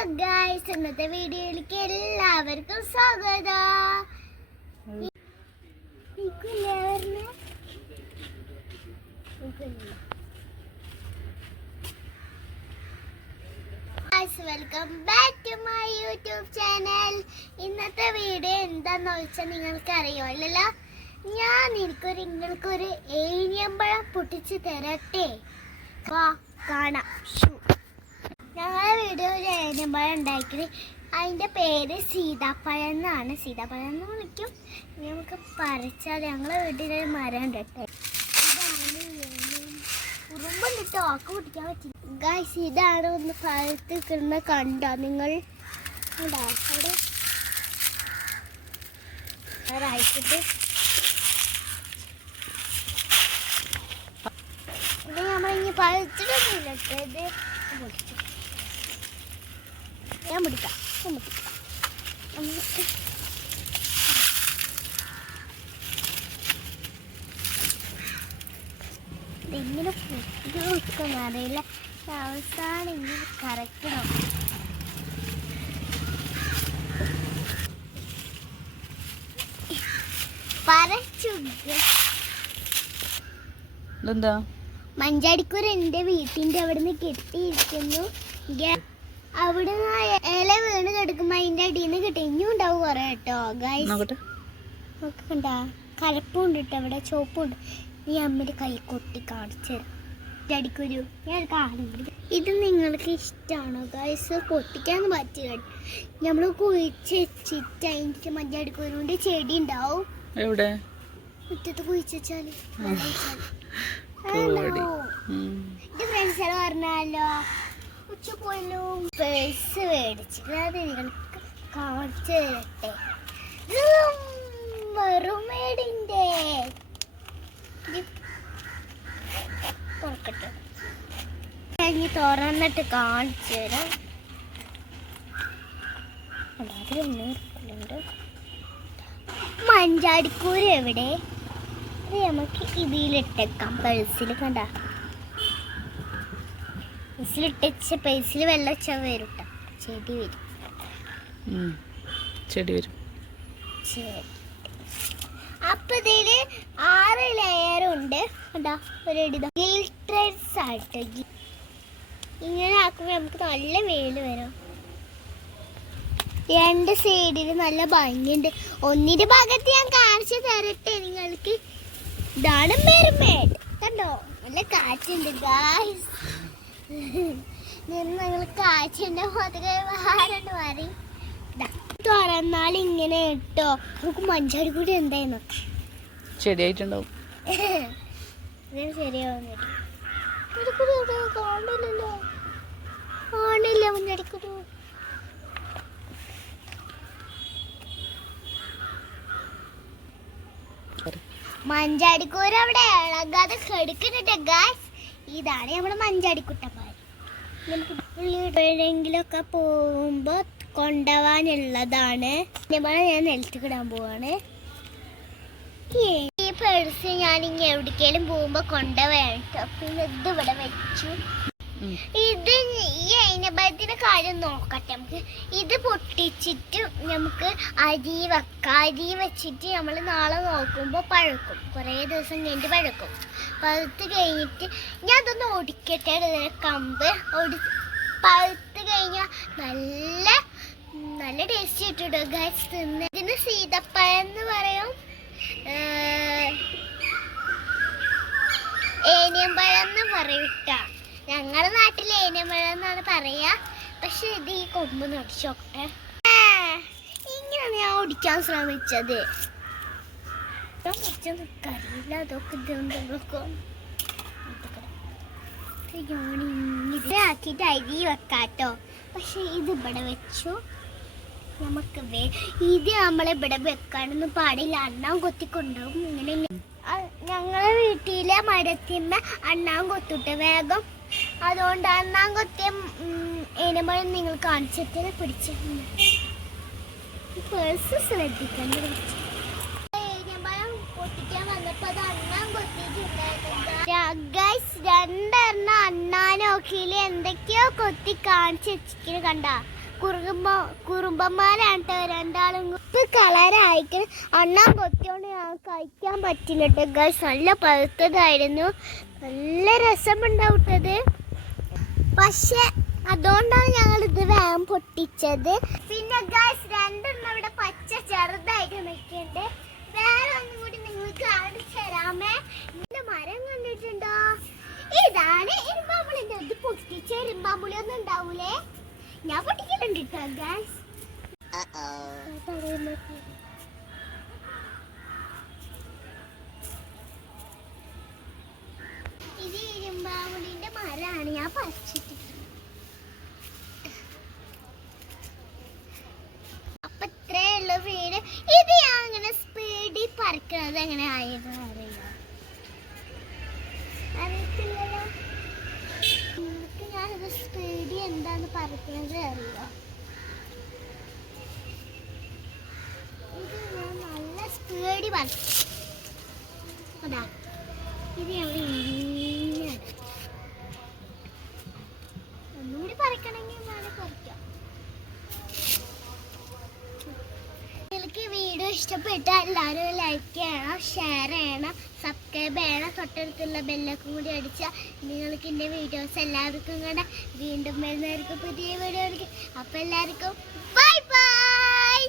Hello guys, ഇന്നത്തെ വീഡിയോയിലേക്ക് എല്ലാവർക്കും സ്വാഗതം. Welcome back to my YouTube channel. ഇന്നത്തെ വീഡിയോ എന്താന്ന് വെച്ചാൽ നിങ്ങൾക്ക് അറിയുമല്ലോ, ഞാൻ നിങ്ങൾക്കൊരു ഏനിയമ്പഴം പൊട്ടിച്ച് തരട്ടെ. കാണാം. ഞങ്ങളുടെ വീഡിയോ ഒരു ഏനിയമ്പഴം ഉണ്ടാക്കിയത്, അതിൻ്റെ പേര് സീതാപ്പഴം എന്നാണ്. സീതാപ്പഴം എന്ന് വിളിക്കും. നമുക്ക് പറിച്ചാൽ ഞങ്ങളുടെ വീട്ടിലൊരു മരം ഉണ്ട് കേട്ടോ. ഉറുമ്പുണ്ടിട്ട് ഓക്ക് പിടിക്കാൻ പറ്റില്ല ഗായ്സ്. ഇതാണ് ഒന്ന് പഴുത്ത് കിടന്ന കണ്ടോ നിങ്ങൾ? അവിടെ അയച്ചിട്ട് ഇത് നമ്മളിങ്ങനെ പഴുത്തിട്ടൊന്നുമില്ല. ഇത് ഞാൻ പിടിക്കാം. ഇങ്ങനെ പൊട്ടിക്കുന്ന അറിയില്ല. അവസാനം ഇങ്ങനെ കറക്കണം. എന്താ മഞ്ചാടിക്കൂര എൻ്റെ വീട്ടിൻ്റെ അവിടെ നിന്ന് കെട്ടിയിരിക്കുന്നു. അവിടെ നിന്ന് ഇല വീണ് കിടക്കുമ്പോ അതിന്റെ അടിയിൽ നിന്ന് കിട്ടി. ഇനിയും ഉണ്ടാവും കുറെ കേട്ടോ ഗൈസ്. നോക്കണ്ട, കലപ്പുണ്ട് കേട്ടോ, അവിടെ ചോപ്പുണ്ട്. ഈ അമ്മയുടെ കൈ കൊട്ടി കാണിച്ചു തരാം. അടിക്കുരു ഞാൻ കാണുന്നുണ്ട്. ഇത് നിങ്ങൾക്ക് ഇഷ്ടമാണോ ഗൈസ്? പൊട്ടിക്കാന്ന് പറ്റില്ല. നമ്മള് കുഴിച്ചിട്ട് അതിൻ്റെ മഞ്ചാടിക്കൂരുണ്ട് ചെടി ഉണ്ടാവും. എവിടെ? മുറ്റത്ത് കുഴിച്ചാല് എന്റെ ഫ്രണ്ട്സുകൾ പറഞ്ഞാലോ, ഉച്ചപ്പോലും പേഴ്സ് മേടിച്ചിട്ട് അത് നിങ്ങൾക്ക് കാണിച്ചു തരട്ടെ. മെറുമേഡിന്റെ തുറക്കട്ടെ, ഇനി തുറന്നിട്ട് കാണിച്ചു തരാം. മഞ്ചാടിക്കൂര എവിടെ? നമുക്ക് ഇതിലിട്ടേക്കാം. പേഴ്സിൽ കണ്ട, പേഴ്സിലിട്ട പേഴ്സിൽ വെള്ളം വരും. ചെടി വരും. അപ്പൊ ഇതില് 6 ലെയറുണ്ട്. ഇങ്ങനെ ആക്കുമ്പോ നമുക്ക് നല്ല വെയില് വരും. 2 സൈഡില് നല്ല ഭംഗിയുണ്ട്. ഒന്നിന്റെ ഭാഗത്ത് ഞാൻ കാണിച്ചു തരട്ടെ നിങ്ങൾക്ക്. ഇതാണ് മെർമെയ്ഡ്. കണ്ടോ, നല്ല കാറ്റുണ്ട് ഗായ്സ്. ഞങ്ങൾ കാറ്റിന്റെ ആരണ്ട് മാറി തുറന്നാൽ ഇങ്ങനെ ഇട്ടോ. നമുക്ക് മഞ്ചാടി കൂടി എന്തായി നോക്കാം. ശരിയായിട്ടുണ്ടാവും. ശരിയാവുന്നില്ല. കാണില്ലല്ലോ, കാണില്ല മഞ്ചാടിക്കൂടി. മഞ്ചാടിക്കൂര അവിടെ ഇളകാതെ കെടുക്കുന്നുണ്ട് ഗായ്സ്. ഇതാണ് നമ്മുടെ മഞ്ചാടിക്കുട്ടന്മാർ. നമുക്ക് എവിടെയെങ്കിലൊക്കെ പോകുമ്പോ കൊണ്ടുപോവാനുള്ളതാണ്. ഞാൻ നിലത്ത് കിടാൻ പോവാണ്. ഈ പേഴ്സ് ഞാൻ ഇങ്ങനെ എവിടേക്കെങ്കിലും പോകുമ്പോ കൊണ്ടുപോയാട്ടോ. പിന്നെ ഇത് ഇവിടെ വെച്ചു. ഇത് ഈ അയിനബത്തിന്റെ കാര്യം നോക്കട്ടെ. നമുക്ക് ഇത് പൊട്ടിച്ചിട്ട് നമുക്ക് അരി വെക്കാം. അരി വെച്ചിട്ട് നമ്മൾ നാളെ നോക്കുമ്പോൾ പഴുക്കും. കുറേ ദിവസം കഴിഞ്ഞിട്ട് പഴുക്കും. പഴുത്ത് കഴിഞ്ഞിട്ട് ഞാൻ അതൊന്ന് ഒടിക്കട്ടെ. കമ്പ് പഴുത്ത് കഴിഞ്ഞാൽ നല്ല നല്ല ടേസ്റ്റ് കിട്ടും ഗൈസ്. തിന്ന് ഇതിന് സീതപ്പഴം എന്ന് പറയും, ഏനിയമ്പഴം എന്ന് പറയൂട്ടാ. ഞങ്ങളുടെ നാട്ടിൽ ഏനിയമ്പഴം എന്നാണ് പറയാ. പക്ഷെ ഇത് ഈ കൊമ്പ് നടിച്ചോട്ടെ. ഇങ്ങനെയാണ് ഞാൻ ഓടിക്കാൻ ശ്രമിച്ചത്. കറിയില്ല. അതൊക്കെ ഇതുകൊണ്ടൊക്കെ ആക്കിയിട്ട് അരി വെക്കാട്ടോ. പക്ഷെ ഇത് ഇവിടെ വെച്ചു. നമുക്ക് ഇത് നമ്മളിവിടെ വെക്കാനൊന്നും പാടില്ല. അണ്ണാൻ കൊത്തിക്കൊണ്ടാവും. ഇങ്ങനെ ഞങ്ങളെ വീട്ടിലെ മരത്തിന്മേ അണ്ണാൻ കൊത്തിട്ട് വേഗം. അതുകൊണ്ട് അണ്ണാൻ കൊത്തിയ ഏനമ്പഴം നിങ്ങൾ കാണിച്ചിട്ട് പിടിച്ചിട്ടുണ്ട്. പേഴ്സ് ശ്രദ്ധിക്കേണ്ട. ഏനമ്പഴം പൊട്ടിക്കാൻ വന്നപ്പോ അത് അണ്ണാൻ കൊത്തിയിട്ടുണ്ടായിരുന്നു. രണ്ടെണ്ണം അണ്ണാനോക്കിയില് എന്തൊക്കെയോ കൊത്തി കാണിച്ച് വെച്ചിട്ട് കണ്ട. കുറുമ്പന്മാരാണ് ട്ടോ രണ്ടാളും. ഇപ്പൊ കളറായിക്കണം. അണ്ണാൻ കൊത്തിയോണ്ട് കഴിക്കാൻ പറ്റില്ല കേട്ടോ ഗൈസ്. നല്ല പഴുത്തതായിരുന്നു. നല്ല രസമുണ്ടാവട്ടത്. പക്ഷെ അതുകൊണ്ടാണ് ഞങ്ങൾ ഇത് വേഗം പൊട്ടിച്ചത്. പിന്നെ ഗൈസ് രണ്ടെണ്ണം ഇവിടെ പച്ച ചെറുതായിട്ട് നിൽക്കുന്നുണ്ട്. വേറെ ഒന്നും കൂടി നിങ്ങൾക്ക് കാണിച്ചു തരാമേ. ഇതിന്റെ മരം കണ്ടിട്ടുണ്ടോ? ഇതാണ് ഇരുമ്പാമ്പുളിന്റെ. ഇത് പൊട്ടിച്ച ഇരുമ്പാമ്പുളി ഒന്നും ഉണ്ടാവൂലേ? ഞാൻ പൊട്ടിക്കലുണ്ട് കേട്ടോ ഗൈസ്. ഇത് ഇരുമ്പാമ്പുളിന്റെ മരമാണ്. ഞാൻ പറിച്ചിട്ട് അപ്പൊ ഇത്രയുള്ള വീട്. ഇത് ഞാൻ അങ്ങനെ സ്പീഡിൽ പറിക്കുന്നത് എങ്ങനെ ആയിരുന്നു അറിയില്ല. അറിയത്തില്ലല്ലോ. നിങ്ങൾക്ക് ഞാനിത് സ്പീഡിൽ എന്താന്ന് പറിക്കുന്നത് അറിയില്ല. ഇത് ഞാൻ നല്ല സ്പീഡിൽ പറിച്ചു. അതാ ഇത് അവിടെ ഇങ്ങനെ ഒന്നുകൂടി പറിക്കണമെങ്കിൽ വേണേൽ പറിക്കാം. നിങ്ങൾക്ക് വീഡിയോ ഇഷ്ടപ്പെട്ടാൽ എല്ലാവരും ലൈക്ക് ചെയ്യണം, ഷെയർ ചെയ്യണം, സബ്സ്ക്രൈബ് ചെയ്യണം. തൊട്ടടുത്തുള്ള ബെല്ലൊക്കെ കൂടി അടിച്ചാൽ നിങ്ങൾക്ക് എൻ്റെ വീഡിയോസ് എല്ലാവർക്കും കൂടെ വീണ്ടും വരുന്നവർക്ക് പുതിയ വീഡിയോ. അപ്പോൾ എല്ലാവർക്കും ബൈ ബൈ.